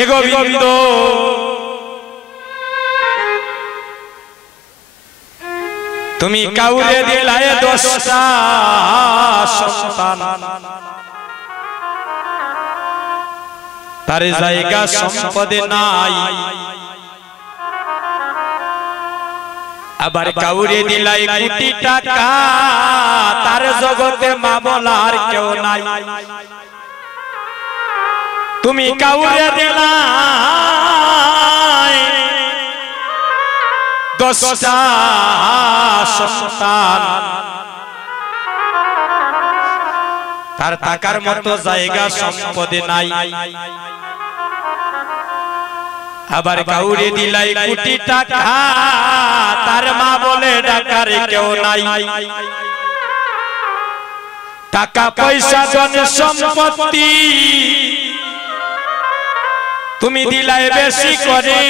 এ গোবিন্দ তুমি কাউরে দিলায় 10টা সন্তান তার জায়গা সম্পদে নাই আবার কাউরে দিলাই কোটি টাকা তার জগতে মা বলার কেউ নাই তুমি কাউরে দিলাই 10টা সন্তান তার টাকার মতো জায়গা সম্পদে নাই আবার কাউরে দিলাই কোটি টাকা তার মা বলে ডাকার কেউ নাই টাকা পয়সা ধন সম্পত্তি তুমি দিলাই বেশি করে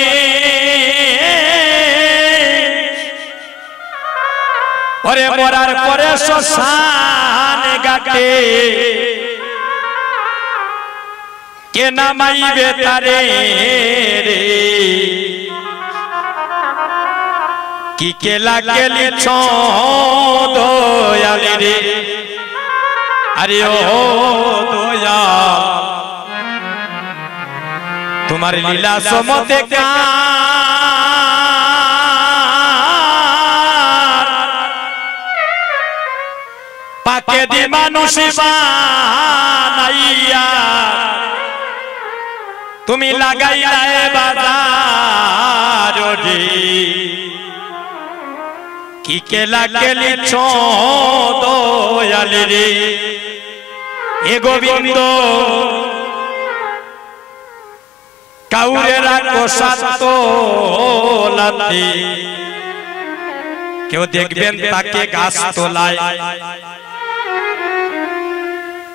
ওরে মরার পরে শ্মশানে ঘাটে কে নামাইবে তারে রে কি কেলা কেলি দয়াল রে আরে ও দয়াল তোমার লীলা সমতে পাকে দি মানুষ বানাইয়া তুমি লাগাইলা বাজার রে কি কেলা কেলি দয়াল রে এ গোবিন্দ কাউরে রাখো সাত লাতে কেউ দেখবেন তাকে গাছ তোলায়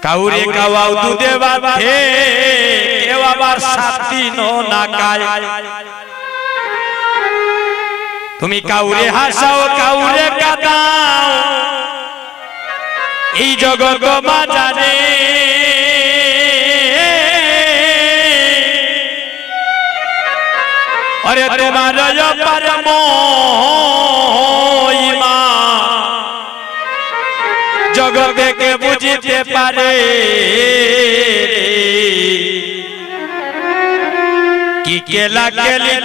কাউরে কাওয়াও দুধে বাঁধে কেউ আবার 7 দিনও না খায় তুমি কাউরে হাসাও কাউরে কাঁদাও এই জগৎ বাজারে अरे तुम्हारा परम महिमा जगते के बुझते पारे कि केला केली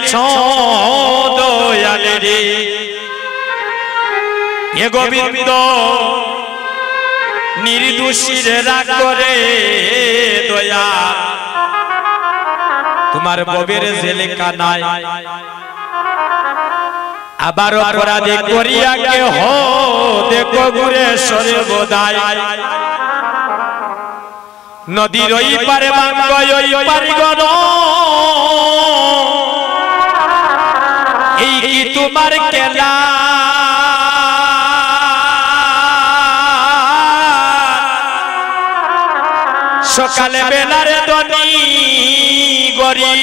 दयाल रे ये गोविंद निर्दोषी राग करे दया तुम्हार बबेर जेले कानाय आबार अपराधी करिया के हो देखो घुरे सरे बोधाय नदीर ओई पारे बांग ओई पारी गण এই কি তোমার কেলা সকালে বেলারে দনি গরি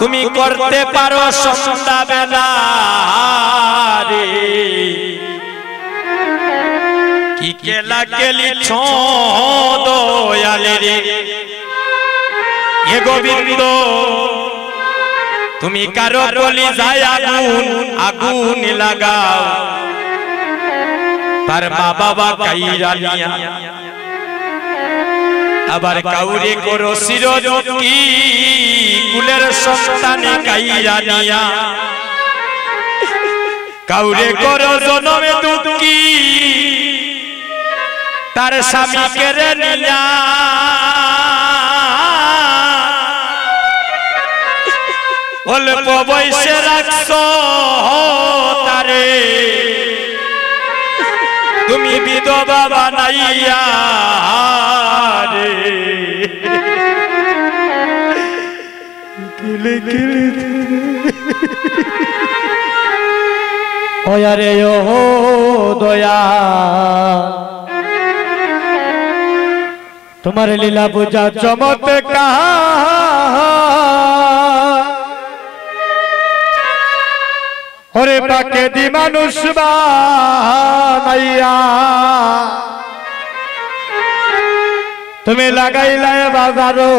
তুমি করতে পারো সন্ধ্যা বেলা রে কি কেলা কেলি দয়াল রে এ গোবিন্দ তুমি কারো বলি যায় আগুন আগুন লাগাও তার মা বাবা কাইরা নিয়া আবার কাউরে করো শিরোজকি কুলের সন্তানে কাইরা নিয়া কাউরে করো জনমে দুঃখী তার স্বামী কেড়ে নিয়া অল্প বয়সে রাখছো তারে তুমি বিধবা বানাইয়া রে কিলে কিলে ওয়া রে ও দয়া তোমার লীলা বুঝা চমৎকার ওরে পাকে দি মানুষ বানাইয়া তুমি লাগাইলা বাজারো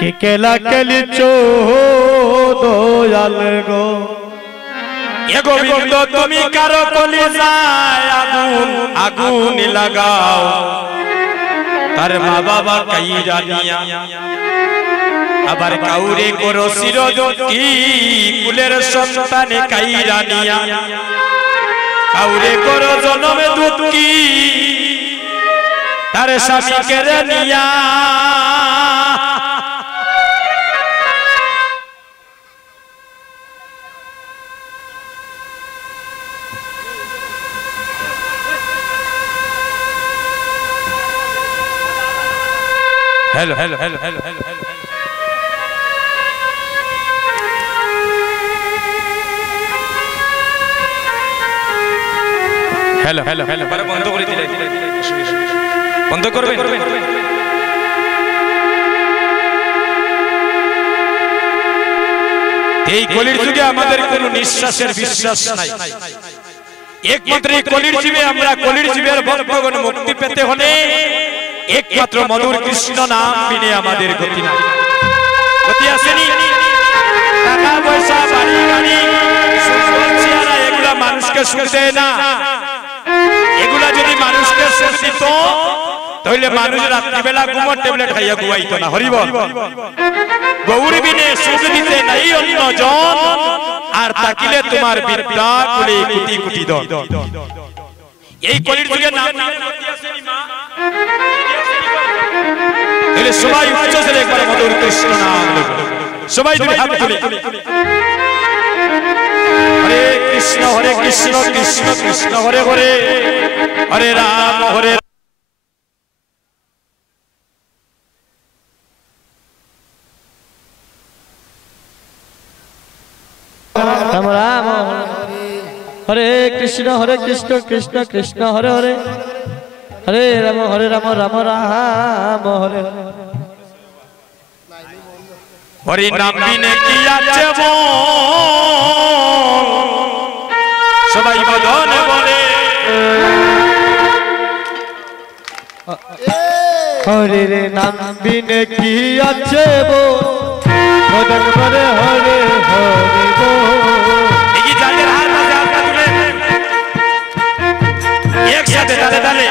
কে কেলা কেলিছো দয়াল গো এ গোবিন্দ তুমি কারো কলিজায় আগুন আগুন লাগাও তার মা বাবা কাইরা নিয়া আবার কাউরে করো শিরোজকি কুলের সন্তানে কাইরা নিয়া কাউরে করো জনমে দুঃখী তার স্বামী কেড়ে নিয়া hello hello hello hello hello hello hello hello hello पर बंद করে দিলে বন্ধ করবে এই কলির যুগে আমাদের কোনো নিঃশ্বাসের বিশ্বাস নাই একমাত্র এই কলির যুগে আমরা কলির যুগের ভক্তগণ মুক্তি পেতে হলে একমাত্র মধুর কৃষ্ণ নাম বিনে আমাদের গতি নাই গতি আসেনি টাকা পয়সা বাড়ি গাড়ি সুখ এগুলা মানুষকে সুখ দেয় না এগুলা যদি মানুষকে সুখ দিত তাহলে মানুষ রাত্রিবেলা ঘুমোর ট্যাবলেট খাইয়া ঘুমাইতো না হরি বল গৌরী বিনে সুখ দিতে নাই অন্য জন আর তাকিলে তোমার বিদ্যা কুলে কোটি কোটি দন এই কলির যুগে নাম গতি আসেনি মা এলে সবাই উচ্চ স্বরে একবার মধুর কৃষ্ণ নাম সবাই দুই হাত তুলে হরে কৃষ্ণ কৃষ্ণ কৃষ্ণ হরে হরে হরে রাম হরে রাম রাম হরে কৃষ্ণ কৃষ্ণ কৃষ্ণ হরে হরে হরে রাম রাম রাম হরে হরি নাম বিনে কি আছে সবাই বদনে বলে হরে রে নাম বিনে কি আছে বদন বলে হরে হরে বো এই যাদের হাত আছে হাত তুলে একসাথে তালে তালে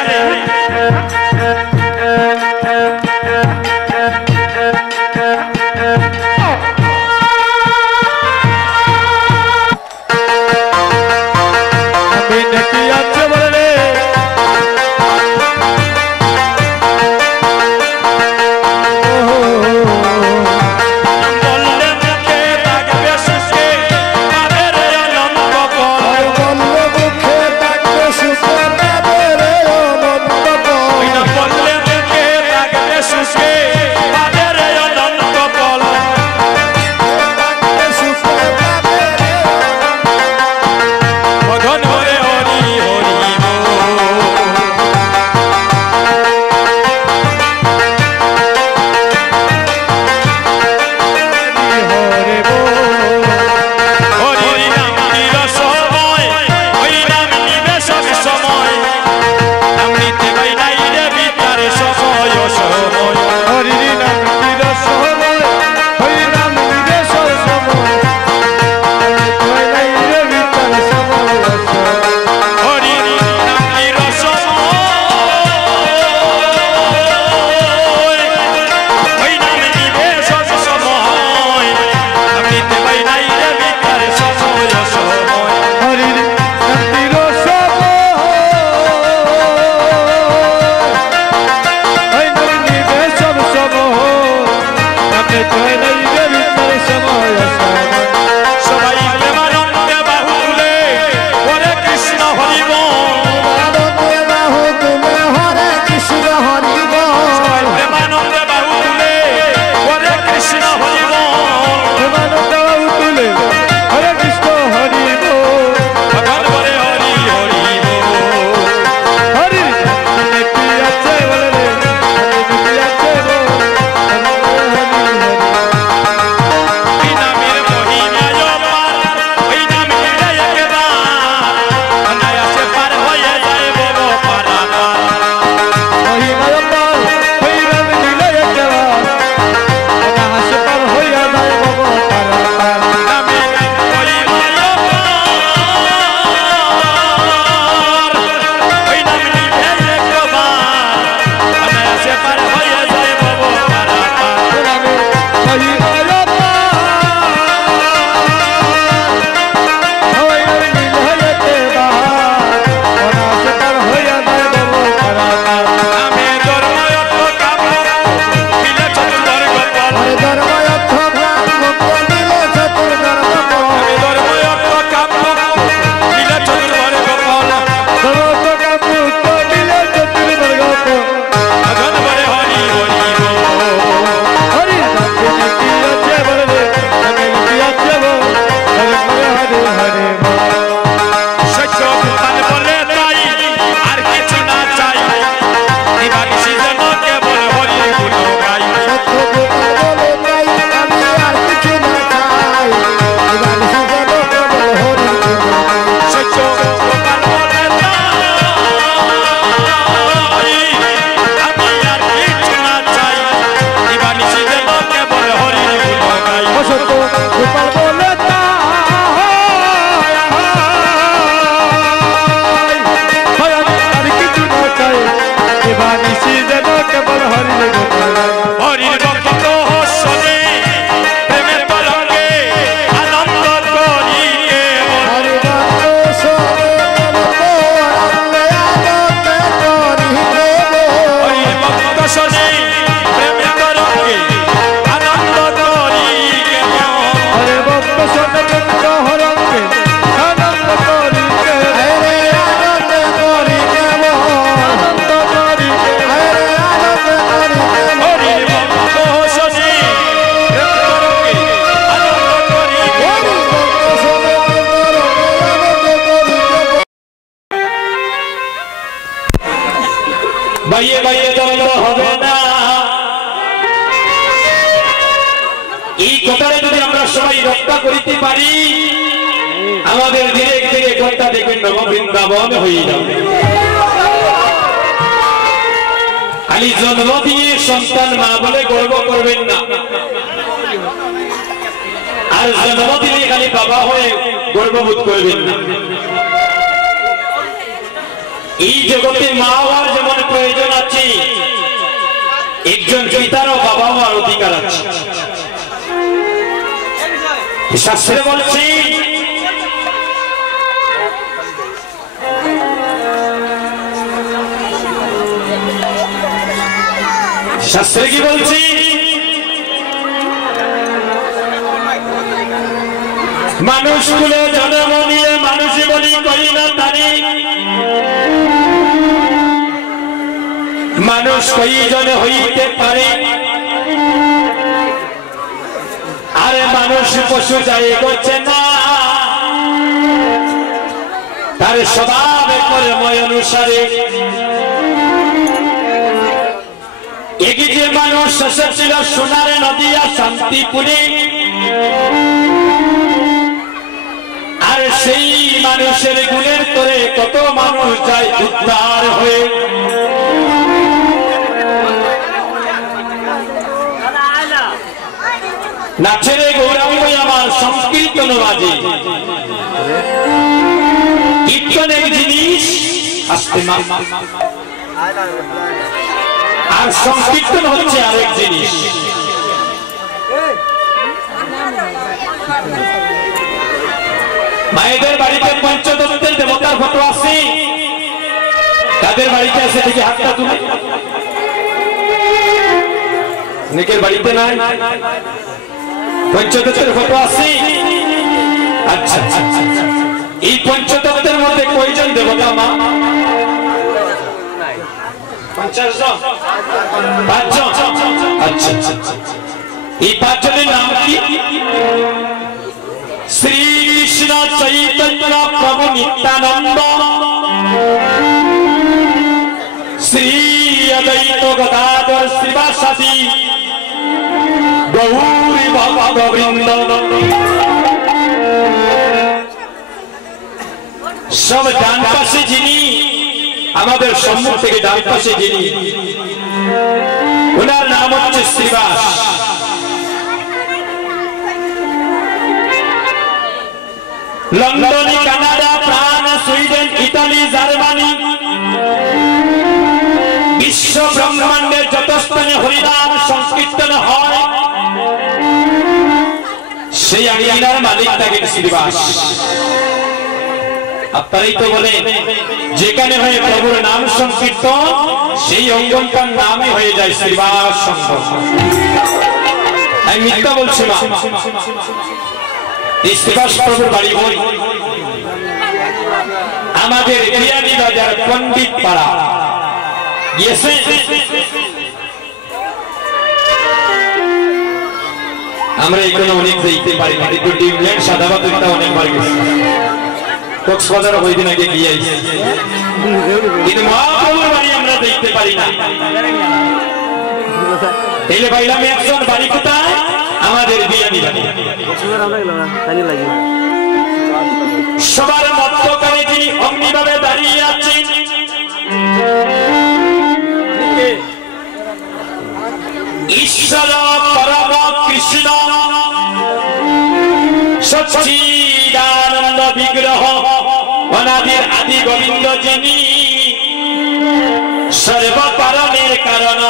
বাইয়ে বাইয়ে দ্বন্দ্ব হবে না। এই কথাটা যদি আমরা সবাই রক্ষা করিতে পারি, আমাদের ধীরে ধীরে ঘরটা দেখবেন নববৃন্দাবন হয়ে যাবে। খালি জন্ম দিয়ে সন্তান মা বলে গর্ব করবেন না, আর জন্ম দিলে খালি বাবা হয়ে গর্ববোধ করবেন না। এই জগতে মা হওয়ার যেমন প্রয়োজন আছে, একজন পিতারও বাবা হওয়ার অধিকার আছে। শাস্ত্রে বলছে শাস্ত্রে কি বলছি, মানুষ কুলে জন্ম নিয়ে মানুষই বলি করি না তারি, মানুষ কয়জন হইতে পারে, আরে মানুষ পশু যাই করছে না, তার স্বভাব কর্ম অনুসারে। এগিয়ে মানুষ ছিল সোনার নদিয়া শান্তিপুরে, আর সেই মানুষের গুণের তোরে কত মানুষ যায় উদ্ধার হয়ে। নাচের গৌরাঙ্গ আমার সংকীর্তন বাজে, কীর্তনের জিনিস আসতে মা, আর সংকীর্তন হচ্ছে আরেক জিনিস। মায়েদের বাড়িতে পঞ্চতত্ত্বের দেবতার ফটো আছে, তাদের বাড়িতে আছে দেখি হাতটা তুলে। অনেকের বাড়িতে নাই, পঞ্চতত্ত্বের ফটো আছে। আচ্ছা, এই পঞ্চতত্ত্বের মধ্যে কয়জন দেবতা মা? 50 জন, 5 জন। আচ্ছা, এই 5 জনের নাম কি? শ্রী কৃষ্ণ চৈতন্য প্রভু নিত্যানন্দ, শ্রী অদ্বৈত গদাধর শ্রীবাসাদি গৌরী ভক্তবৃন্দ। সব ডান পাশে যিনি, আমাদের সম্মুখ থেকে ডান পাশে যিনি, ওনার নাম হচ্ছে Shribas. London, Canada, France, Sweden, Italy, Germany, বিশ্ব ব্রহ্মাণ্ডের যত স্থানে হরিনাম সংকীর্তন হয়, সেই আঙিনার মালিক থাকেন শ্রীবাস। আপনারাই তো বলেন যেখানে হয় প্রভুর নাম সংকীর্তন, সেই অঙ্গনটার নামই হয়ে যায় শ্রীবাস সংঘ। আমি মিথ্যা বলছি না, এই শ্রীবাস প্রভুর বাড়ি বই আমাদের বিয়ানীবাজার পণ্ডিত পাড়া গিয়েছে। আমরা এখানে অনেক দেখতে পারি না, কিন্তু ডিমল্যান্ড সাদাবাদটা অনেকবার গেছি, কক্সবাজার ওই দিন আগে গিয়ে আইছি, কিন্তু মহাপ্রভুর বাড়ি আমরা দেখতে পারি না। এলে পাইলাম একজন বাড়ি কোথায়? আমাদের বিয়ানীবাজার। সবার মধ্যখানে যিনি অগ্নিভাবে দাঁড়িয়ে আছেন, ঈশ্বর পরম কৃষ্ণ সচ্চিদানন্দ বিগ্রহ অনাদির আদি গোবিন্দ যিনি সর্বকারণের কারণ।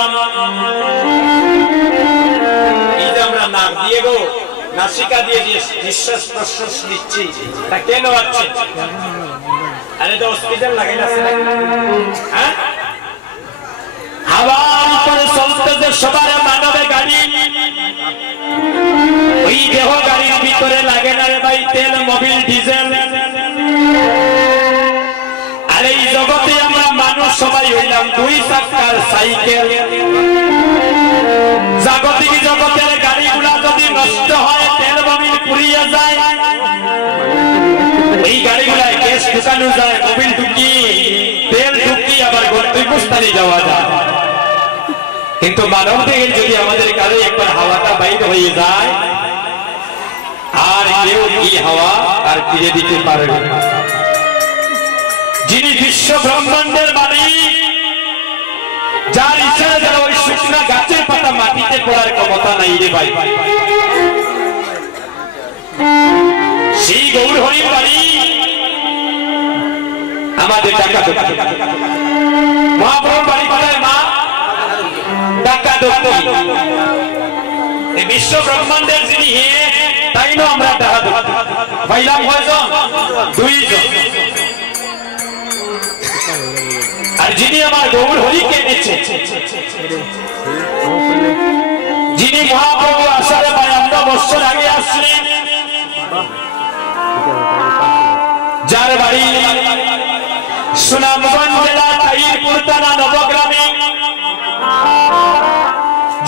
এই যে আমরা নাক দিয়ে গো নাসিকা দিয়ে নিঃশ্বাস প্রশ্বাস নিচ্ছি, তা কেন হচ্ছে? আরে তো হসপিটাল লাগাই আছে, হ্যাঁ? হাওয়ার উপরে চলতেছে সবার মানবে গাড়ি, ওই দেহ গাড়ির ভিতরে লাগে না রে ভাই তেল, মোবিল, ডিজেল। আর এই জগতে আমরা মানুষ সবাই হইলাম 2 চাকার সাইকেল। জাগতিক জগতের গাড়িগুলা যদি নষ্ট হয়, তেল মোবিল পুড়িয়ে যায়, এই গাড়িগুলায় গ্যাস ঢুকানো যায়, মোবিল ঢুকি, তেল ঢুকি, আবার গন্তব্য স্থানে যাওয়া যায়, কিন্তু মানব দেহের যদি আমাদের কারো একবার হাওয়াটা বাইর হয়ে যায় আর কেউ এই হাওয়া আর ফিরে দিতে পারবে না। যিনি বিশ্ব ব্রহ্মাণ্ডের মালিক, যার ইচ্ছা যেন ওই শুকনা গাছের পাতা মাটিতে পড়ার ক্ষমতা নাই রে ভাই, সেই গৌর হরির বাড়ি আমাদের টাকা মহাপ্রভুর বাড়ি কোথায় মা? টাকা বিশ্ব ব্রহ্মাণ্ডের যিনি তাই না আমরা টাকা পাইলাম কয়জন? 2 জন। আর যিনি আমার গৌর হরিকে এনেছে, যিনি মহাপ্রভু আষাঢ়ে 52 বছর আগে আসলেন, যার বাড়ি সুনামগঞ্জ জেলা তাহিরপুর থানা নবগ্রামে,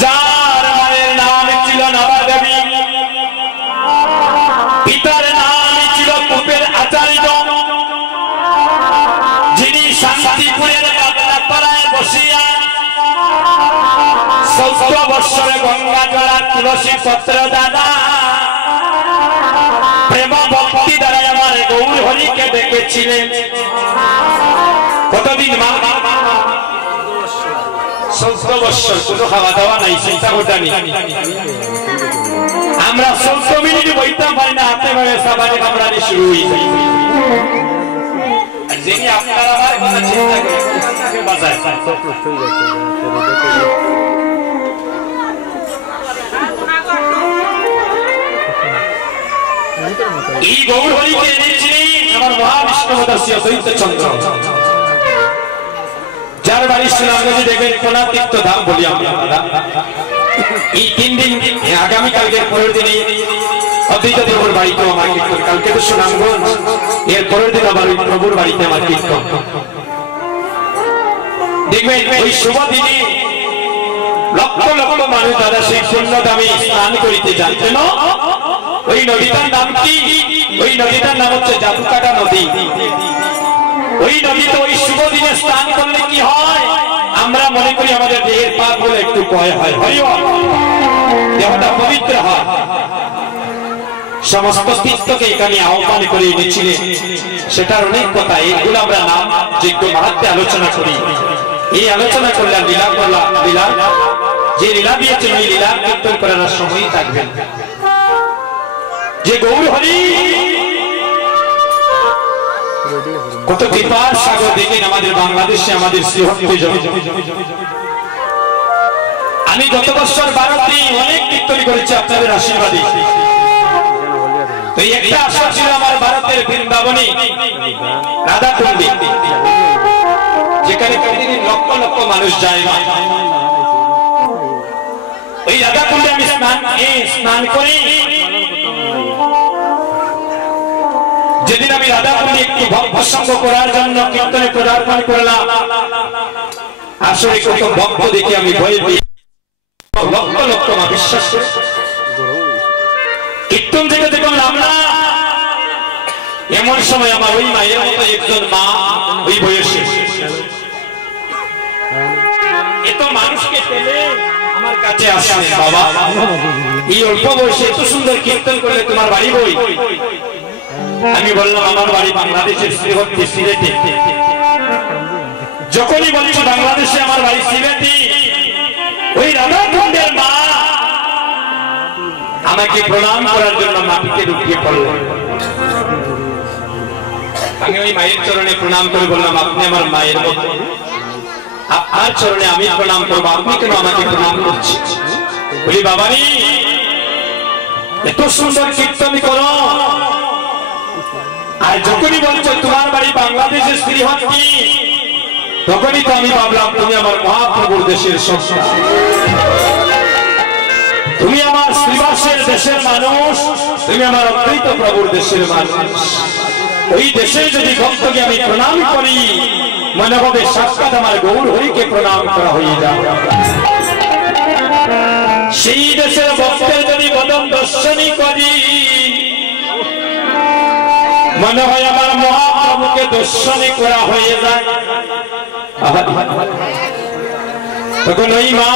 যার মায়ের নাম ছিল নবাদেবী, পিতার নাম ছিল কুপের আচার্য, যিনি শান্তিপুরের পাড়ায় বসিয়া 14 বৎসরে গঙ্গা জলা তুলসী পত্র দাদা প্রেম ভক্তি দ্বারা আমার গৌর হরিকে দেখেছিলেন। কতদিন মা? 14 বৎসর। কোনো খাওয়া দাওয়া নাই, চিন্তা করতে নেই। আমরা 14 মিনিট বইতাম পারি না, হাতে ভাবে সাবানে কামড়ানি শুরু হয়ে যায়। যিনি আপনারা আমার কথা চিন্তা করেন বাজায় এই গৌর হরিকে এনেছিলেন আমার মহাবিষ্ণুবদাসী অদ্বৈত চন্দ্র, যার বাড়ি সুনামগঞ্জে দেখবেন কোনা তীর্থ ধাম বলি আমরা। এই 3 দিন আগামীকালকের পরের দিনে অদ্বৈত প্রভুর বাড়িতে আমার কীর্তন, কালকে তো সুনামগঞ্জ, এর পরের দিন আবার ওই প্রভুর বাড়িতে আমার কীর্তন। দেখবেন ওই শুভ দিনে লক্ষ লক্ষ মানুষ দাদা সেই পূর্ণ দামে স্নান করিতে যান। কেন? ওই নদীটার নাম কি? ওই নদীটার নাম হচ্ছে জাদুকাটা নদী। ওই নদীতে ওই শুভ দিনে স্নান করলে কি হয়? আমরা মনে করি আমাদের দেহের পাপ গুলো একটু ক্ষয় হয়, দেহটা পবিত্র হয়। সমস্ত তীর্থকে এখানে আহ্বান করে এনেছিলেন, সেটার অনেক কথা। এগুলো আমরা নাম যোগ্য মাহাত্ম্যে আলোচনা করি। এই আলোচনা করলে লীলা করলাম, লীলা যে লীলা দিয়েছেন ওই লীলা কীর্তন করার সময় থাকবেন। যে গৌর হরি কত কৃপার সাগর দেখেন আমাদের বাংলাদেশে, আমাদের আমি গত বছর ভারতে অনেক কীর্তন করেছি আপনাদের আশীর্বাদে। তো একটা আশা ছিল আমার ভারতের বৃন্দাবনে রাধাকুণ্ডে, যেখানে প্রতিদিন লক্ষ লক্ষ মানুষ যায়। ওই রাধাকুণ্ডে আমি স্নান করি। যেদিন আমি রাধাকুণ্ডে একটু ভক্ত সঙ্গ করার জন্য কীর্তনে পদার্পণ করলাম, আসলে কত ভক্ত দেখে আমি ভয় পেয়ে লক্ষ লক্ষ মা বিশ্বাস করে কীর্তন থেকে দেখলাম না। এমন সময় আমার ওই মায়ের মতো একজন মা ওই বয়সে এত মানুষকে পেলে আমার কাছে আসলেন, বাবা এই অল্প বয়সে এত সুন্দর কীর্তন করলে তোমার বাড়ি বই? আমি বললাম আমার বাড়ি বাংলাদেশের শ্রীহট্টি, সিলেটে। যখনই বলছি বাংলাদেশে আমার বাড়ি সিলেটে, ওই রাধাকুণ্ডের মা আমাকে প্রণাম করার জন্য মাটিতে লুটিয়ে পড়লেন। আমি ওই মায়ের চরণে প্রণাম করে বললাম, আপনি আমার মায়ের মতো, আপনার চরণে আমি প্রণাম করবো, আপনি কেন আমাকে প্রণাম করছেন? বলি বাবানি এত সুন্দর কীর্তন করো, আর যখনই বলছো তোমার বাড়ি বাংলাদেশের শ্রীহট্টি, তখনই তো আমি ভাবলাম তুমি আমার মহাপ্রভুর দেশের সন্তান, তুমি আমার শ্রীবাসের দেশের মানুষ, তুমি আমার অদ্বৈত প্রভুর দেশের মানুষ। ওই দেশে যদি ভক্তকে আমি প্রণাম করি, মনে হবে সাক্ষাৎ আমার গৌর হরিকে প্রণাম করা হয়ে যাবে। সেই দেশের ভক্তের যদি বদন দর্শনী করি, মনে হয় আমার মহাপ্রভুকে দর্শনী করা হয়ে যায়। তখন ওই মা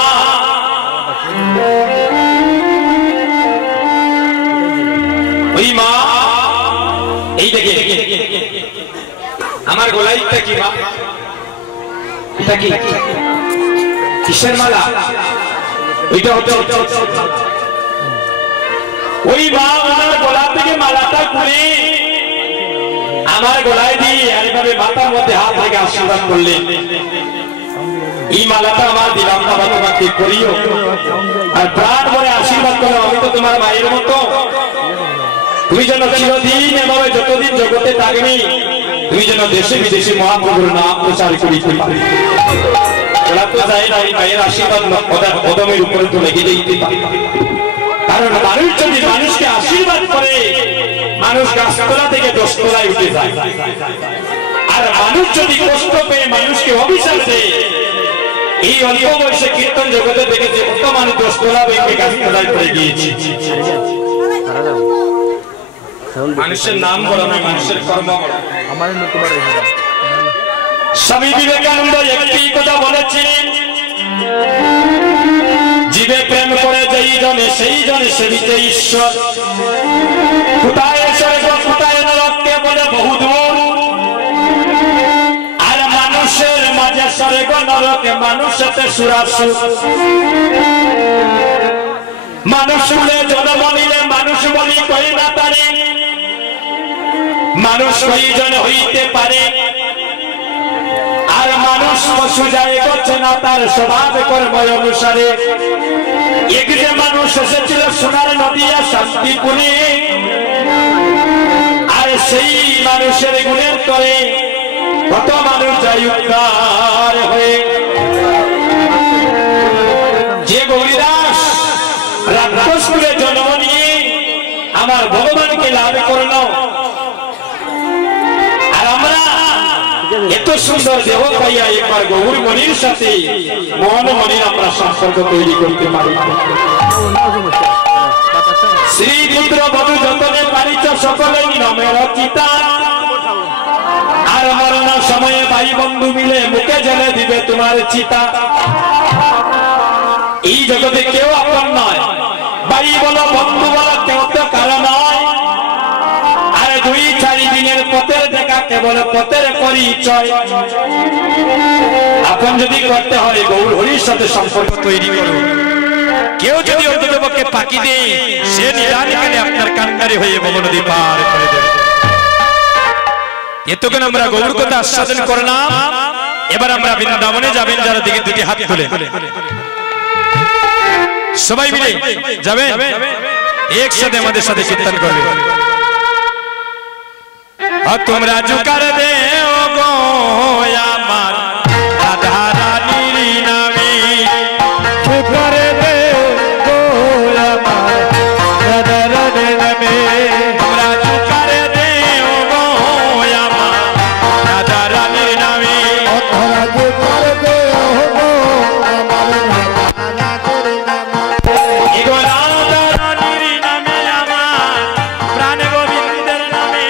এই দেখে আমার গলাইটা কি মা, এটা কি কিসের মালা? ওইটা হচ্ছে ওই মা আমার গলা থেকে মালাটা খুলে আমার গলায় দিয়ে এইভাবে মাথার মধ্যে হাত রেখে আশীর্বাদ করলেন। এই মালাটা আমার দিলাম না, তোমাকে করিও আর প্রাণ ভরে আশীর্বাদ করো, আমি তো তোমার মায়ের মতো, তুমি যেন চিরদিন এভাবে যতদিন জগতে থাকবি, তুমি যেন দেশে বিদেশে মহাপ্রভুর নাম প্রচার করিতে পারি। মায়ের আশীর্বাদ কদমের উপরে তো লেগে যেতে পারে, কারণ মানুষ যদি মানুষকে আশীর্বাদ করে মানুষ গাছতলা থেকে 10 তলায় উঠে যায়, আর মানুষ যদি কষ্ট পেয়ে মানুষকে অভিশাপ দেয়, এই অল্প বয়সে কীর্তন জগতে দেখেছে কত মানুষ 10 তলা ভেঙে গাছতলায় পড়ে গিয়েছে। মানুষের নাম বড় নয়, মানুষের কর্ম বড়। স্বামী বিবেকানন্দ একটি কথা বলেছিলেন, জীবে প্রেম করে যেই জনে সেই জনে সেবিতে ঈশ্বর, কোথায় স্বর্গ কোথায় নরককে বলে বহু দূর, আর মানুষের মাঝে স্বর্গ নরকে মানুষেতে সুরাসুর। মানুষ বলে জন্ম নিলে মানুষ বলি কই না পারে, মানুষ কইজন হইতে পারে, আর মানুষ পশু যায় করছে না তার স্বভাব কর্ম অনুসারে। এক যে মানুষ এসেছিল সোনার নদিয়া শান্তিপুরে, আর সেই মানুষের গুণের তরে কত মানুষ যায় উদ্ধার হয়ে। যে গৌরীদাস রাক্ষসকুলে জন্ম নিয়ে আমার ভগবানকে লাভ করল, আর আমরা এত সুন্দর দেহ পাইয়া একবার গৌর মণির সাথে মন মণির আমরা সম্পর্ক তৈরি করতে পারি। শ্রী পুত্র বধূ যতনে পারিছ সকলে নামের চিতা, আর মরণ সময়ে ভাই বন্ধু মিলে মুখে জেলে দিবে তোমার চিতা। এই জগতে কেউ আপন নয়, ভাই বলো বন্ধু বলো কেউ তো কারো নয়, আর 2-4 দিনের পথের দেখা কেবল পথের পরিচয়। আপন যদি করতে হয় গৌর হরির সাথে সম্পর্ক তৈরি করুন। কেউ যদি অন্ততপক্ষে ফাঁকি দেয় সে নিরানিকালে আপনার কান্ডারি হয়ে ভবনদী পার করে দেবে। এতক্ষণ আমরা গৌর কথা আস্বাদন করলাম, এবার আমরা বৃন্দাবনে যাবেন যারা দিকে দুটি হাত তুলে সবাই মিলে যাবেন, একসাথে আমাদের সাথে কীর্তন করবে। তোমরা জুকার দেও গো আমার রাধা রানীর নামে, জুকার দেও গো আমার রাধা রানীর নামে, তোমরা জুকার দেও গো আমার রাধা রানীর নামে, তোমরা জুকার দেও গো আমার রাধা রানীর নামে। এগো রাধা রানীর নামে আমার প্রাণ গোবিন্দের নামে,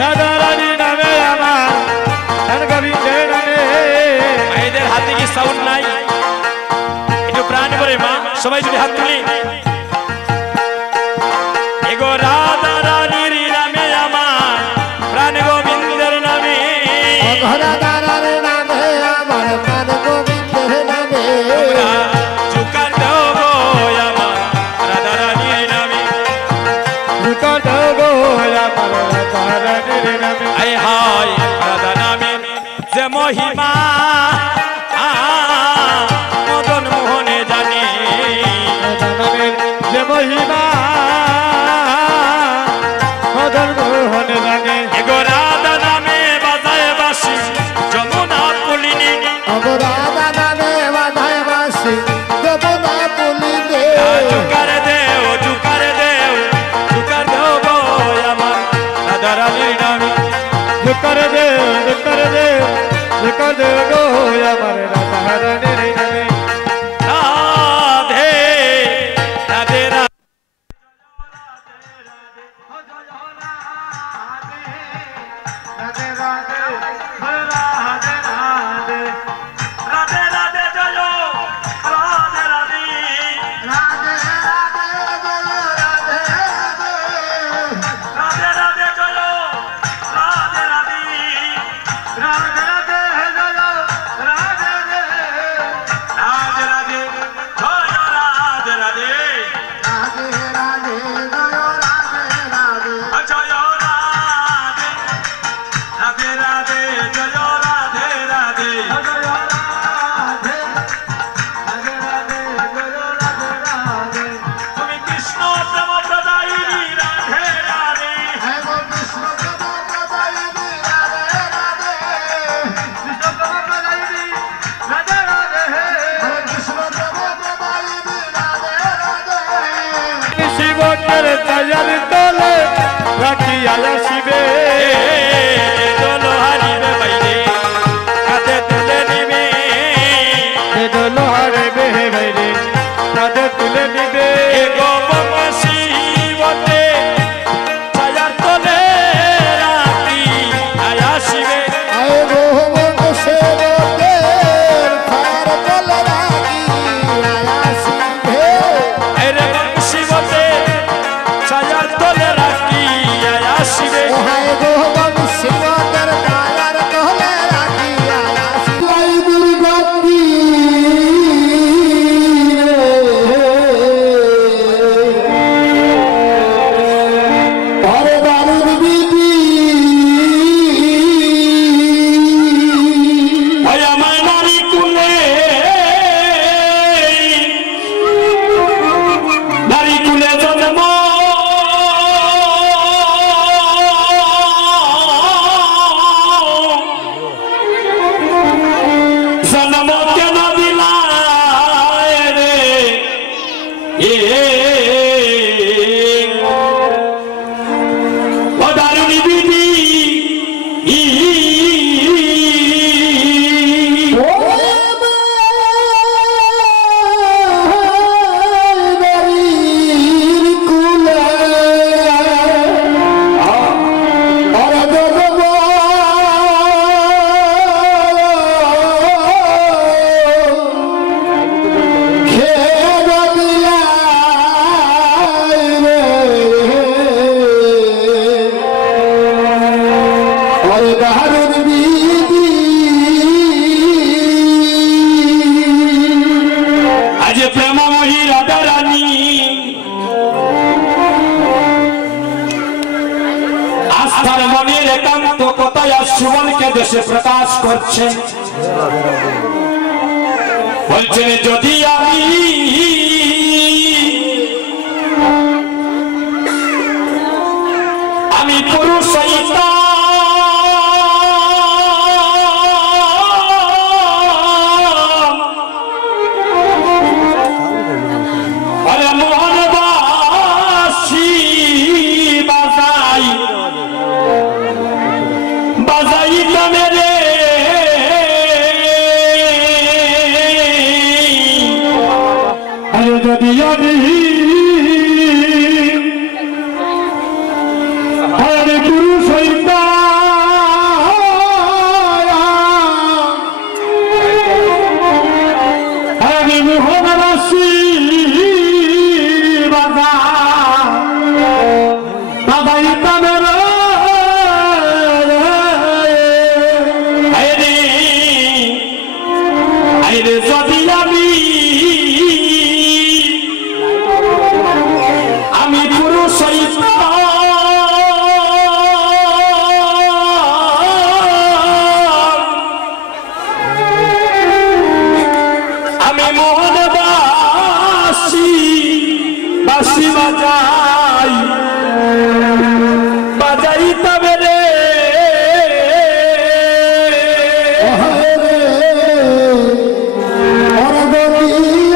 রাধা রানীর নামে আমার প্রাণ গোবিন্দের নামে। মায়েদের হাতে কি সাউন্ড নাই? একটু প্রাণ ভরে মা সবাই যদি হাত তুলি। এগো রাধা রানীর নামে আমার প্রাণ গোবিন্দের নামে, রাধা রানীর নামে আমার প্রাণ গোবিন্দের নামে, তোমরা জুকার দাও গো আমার রাধা রানীর নামে, জুকার দাও গো আমার রাধা রানীর নামে। আয় হায় রাধা নামে যে মহিমা মদন মোহনে জানে, রাধা নামের যে মহিমা মদন মোহনে জানে। এগো রাধা নামে বাজায় বাঁশি যমুনা পুলিনি, রাধা নামে বাজায় বাঁশি যমুনা পুলিনি, জুকার দেও জুকার দেও জুকার দেও গো আমার রাধা রানীর নামে, জুকার দেও জুকার দেও জুকার দেও গো আমার রাধা রানীর নামে। রাধে রাধে রাধে। শিবতের ছায়ার তলে রাখিয়া আসিবে দোল হারিবে বাইরে কাঁধে তুলে নিবে দোল হারিবে বাইরে কাঁধে তুলে নিবে গো বাবা শিবতে ছায়ার তলে রাখি আসিবে আয় গো বংশের ছায়ার তলে রাখিয়া আসিবে এরে শিবতে ছায়ার তলে রাখি আসিবে হায় গো বংশের ছায়ার তলে রাখিয়া আসিবে দুর্গতি সুমনকে দেশে প্রকাশ করছে বলছেন যদি আমি পুরুষ মোহনবাসী বাজাই মেরে যদি আমি পুরুষ আমি মোহনবাসী বাজাই মেরে যদি আমি পুরুষ আমি মোহনবাসী বাসি বাজাই তবে রে অরগতি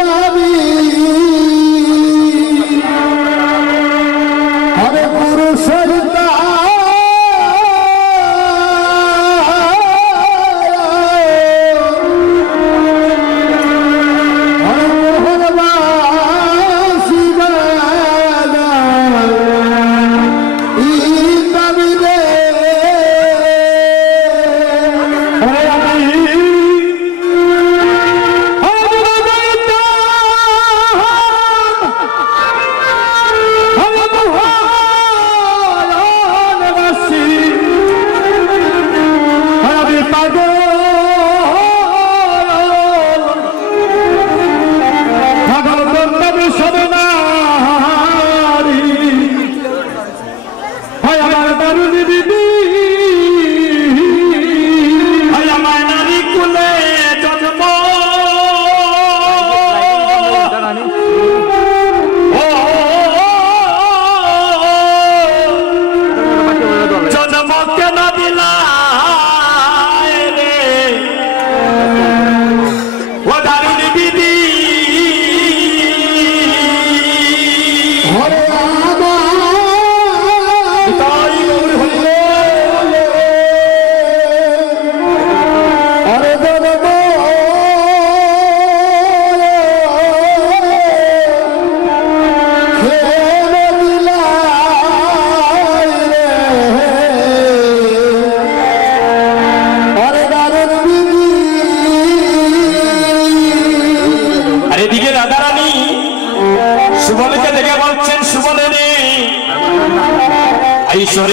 ঈশ্বরে